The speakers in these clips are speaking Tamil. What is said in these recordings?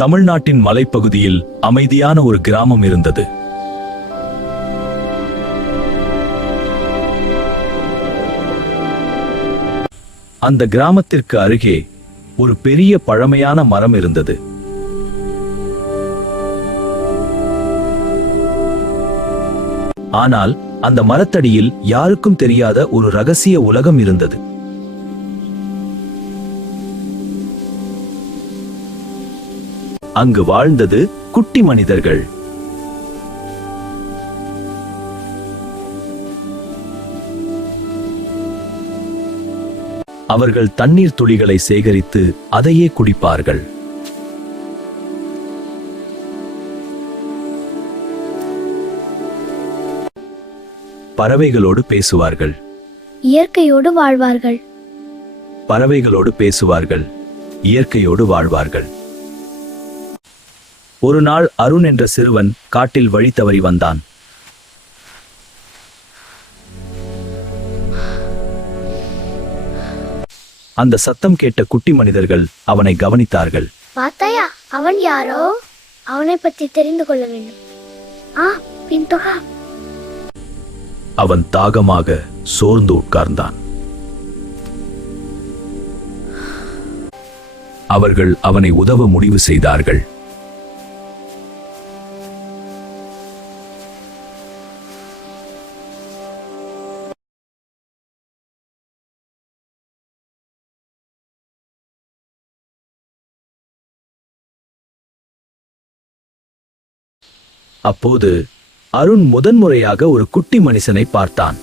தமிழ்நாட்டின் மலைப்பகுதியில் அமைதியான ஒரு கிராமம் இருந்தது. அந்த கிராமத்திற்கு அருகே ஒரு பெரிய பழமையான மரம் இருந்தது. ஆனால் அந்த மரத்தடியில் யாருக்கும் தெரியாத ஒரு ரகசிய உலகம் இருந்தது. அங்கு வாழ்ந்தது குட்டி மனிதர்கள். அவர்கள் தண்ணீர் துளிகளை சேகரித்து அதையே குடிப்பார்கள். பறவைகளோடு பேசுவார்கள். இயற்கையோடு வாழ்வார்கள். பறவைகளோடு பேசுவார்கள், இயற்கையோடு வாழ்வார்கள். ஒரு நாள் அருண் என்ற சிறுவன் காட்டில் வழி தவறி வந்தான். அந்த சத்தம் கேட்ட குட்டி மனிதர்கள் அவனை கவனித்தார்கள். பார்த்தாயா, அவன் யாரோ? அவனை பற்றி தெரிந்து கொள்ள வேண்டும். பின்தொடா. அவன் தாகமாக சோர்ந்து உட்கார்ந்தான். அவர்கள் அவனை உதவ முடிவு செய்தார்கள். அப்போது அருண் முதன்முறையாக ஒரு குட்டி மனுஷனை பார்த்தான்.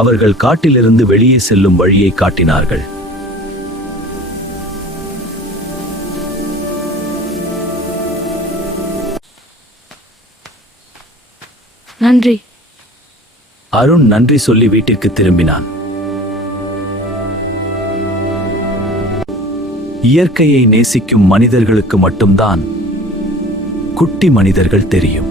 அவர்கள் காட்டிலிருந்து வெளியே செல்லும் வழியை காட்டினார்கள். நன்றி. அருண் நன்றி சொல்லி வீட்டிற்கு திரும்பினான். இயற்கையை நேசிக்கும் மனிதர்களுக்கு மட்டும்தான் குட்டி மனிதர்கள் தெரியும்.